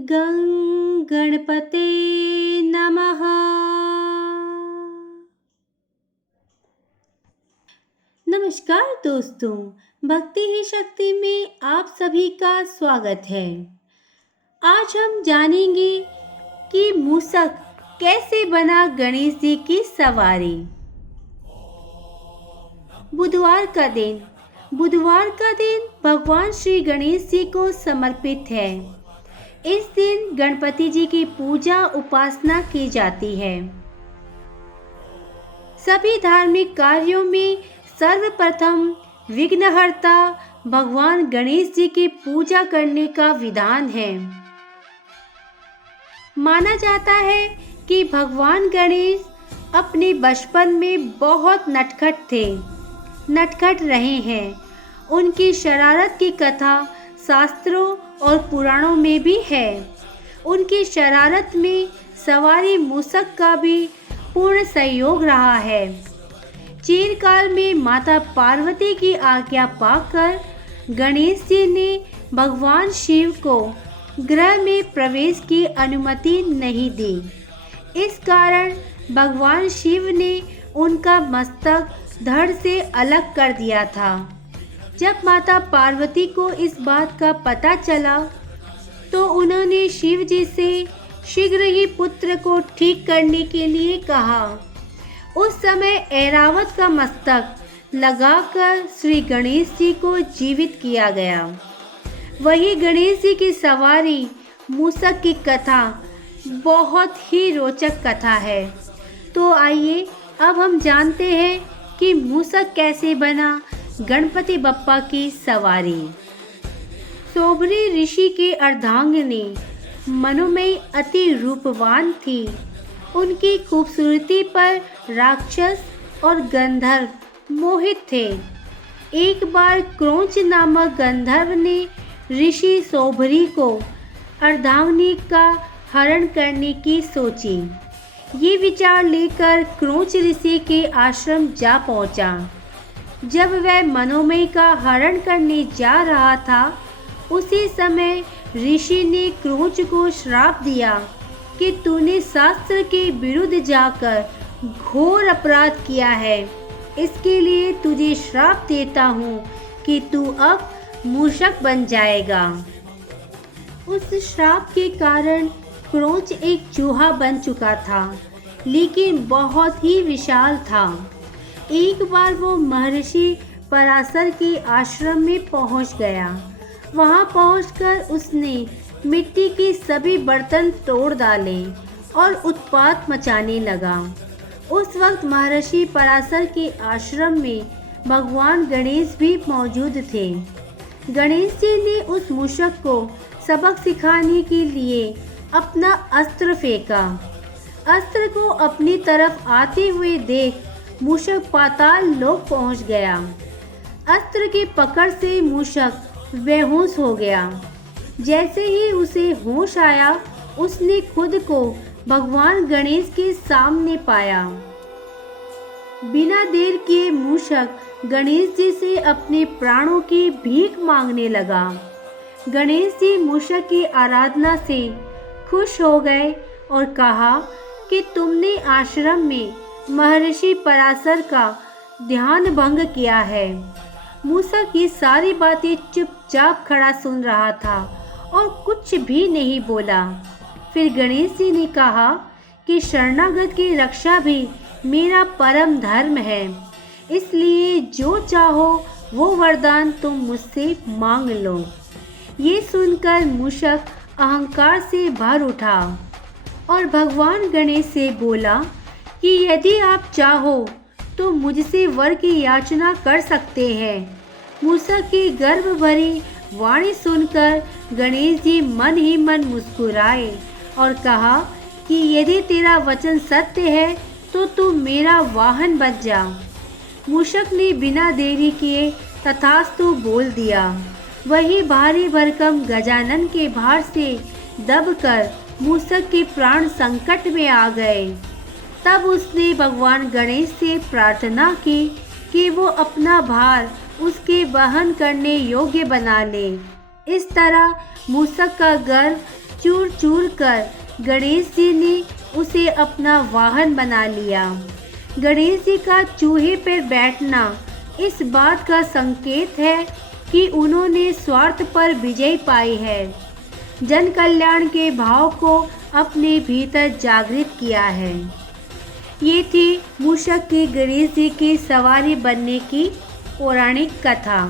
गं गणपते नमः। नमस्कार दोस्तों, भक्ति ही शक्ति में आप सभी का स्वागत है। आज हम जानेंगे कि मूषक कैसे बना गणेश जी की सवारी। बुधवार का दिन भगवान श्री गणेश जी को समर्पित है। इस दिन गणपति जी की पूजा उपासना की जाती है। सभी धार्मिक कार्यों में सर्वप्रथम विघ्नहर्ता भगवान गणेश जी की पूजा करने का विधान है। माना जाता है कि भगवान गणेश अपने बचपन में बहुत नटखट रहे हैं। उनकी शरारत की कथा शास्त्रों और पुराणों में भी है। उनकी शरारत में सवारी मूषक का भी पूर्ण सहयोग रहा है। चिरकाल में माता पार्वती की आज्ञा पाकर गणेश जी ने भगवान शिव को गृह में प्रवेश की अनुमति नहीं दी। इस कारण भगवान शिव ने उनका मस्तक धड़ से अलग कर दिया था। जब माता पार्वती को इस बात का पता चला तो उन्होंने शिव जी से शीघ्र ही पुत्र को ठीक करने के लिए कहा। उस समय ऐरावत का मस्तक लगाकर श्री गणेश जी को जीवित किया गया। वही गणेश जी की सवारी मूषक की कथा बहुत ही रोचक कथा है। तो आइए अब हम जानते हैं कि मूषक कैसे बना गणपति बप्पा की सवारी। सोबरी ऋषि के अर्धांगिनी मनोमयी अति रूपवान थी। उनकी खूबसूरती पर राक्षस और गंधर्व मोहित थे। एक बार क्रोंच नामक गंधर्व ने ऋषि सोबरी को अर्धांगिनी का हरण करने की सोची। ये विचार लेकर क्रोंच ऋषि के आश्रम जा पहुंचा। जब वह मनोमयी का हरण करने जा रहा था उसी समय ऋषि ने क्रोंच को श्राप दिया कि तूने शास्त्र के विरुद्ध जाकर घोर अपराध किया है। इसके लिए तुझे श्राप देता हूँ कि तू अब मूषक बन जाएगा। उस श्राप के कारण क्रोंच एक चूहा बन चुका था, लेकिन बहुत ही विशाल था। एक बार वो महर्षि पराशर के आश्रम में पहुंच गया। वहां पहुंचकर उसने मिट्टी के सभी बर्तन तोड़ डाले और उत्पात मचाने लगा। उस वक्त महर्षि पराशर के आश्रम में भगवान गणेश भी मौजूद थे। गणेश जी ने उस मूषक को सबक सिखाने के लिए अपना अस्त्र फेंका। अस्त्र को अपनी तरफ आते हुए देख मूषक पाताल लोक पहुंच गया। अस्त्र की पकड़ से मूषक बेहोश हो गया। जैसे ही उसे होश आया उसने खुद को भगवान गणेश के सामने पाया। बिना देर किए मूषक गणेश जी से अपने प्राणों की भीख मांगने लगा। गणेश जी मूषक की आराधना से खुश हो गए और कहा कि तुमने आश्रम में महर्षि पराशर का ध्यान भंग किया है। मूषक ये सारी बातें चुपचाप खड़ा सुन रहा था और कुछ भी नहीं बोला। फिर गणेश जी ने कहा कि शरणागत की रक्षा भी मेरा परम धर्म है, इसलिए जो चाहो वो वरदान तुम मुझसे मांग लो। ये सुनकर मूषक अहंकार से भर उठा और भगवान गणेश से बोला कि यदि आप चाहो तो मुझसे वर की याचना कर सकते हैं। मूषक की गर्भ भरी वाणी सुनकर गणेश जी मन ही मन मुस्कुराए और कहा कि यदि तेरा वचन सत्य है तो तू मेरा वाहन बन जा। मूषक ने बिना देरी किए तथास्तु बोल दिया। वही भारी भरकम गजानन के भार से दबकर मूषक के प्राण संकट में आ गए। तब उसने भगवान गणेश से प्रार्थना की कि वो अपना भार उसके वहन करने योग्य बना ले। इस तरह मूषक का गर्भ चूर चूर कर गणेश जी ने उसे अपना वाहन बना लिया। गणेश जी का चूहे पर बैठना इस बात का संकेत है कि उन्होंने स्वार्थ पर विजय पाई है, जन कल्याण के भाव को अपने भीतर जागृत किया है। ये थी मूषक की गणेश जी की सवारी बनने की पौराणिक कथा।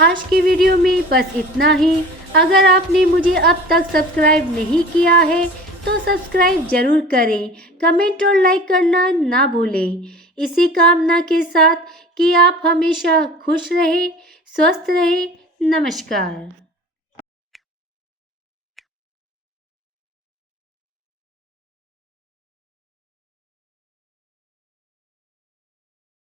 आज की वीडियो में बस इतना ही। अगर आपने मुझे अब तक सब्सक्राइब नहीं किया है तो सब्सक्राइब जरूर करें, कमेंट और लाइक करना ना भूलें। इसी कामना के साथ कि आप हमेशा खुश रहें, स्वस्थ रहें। नमस्कार।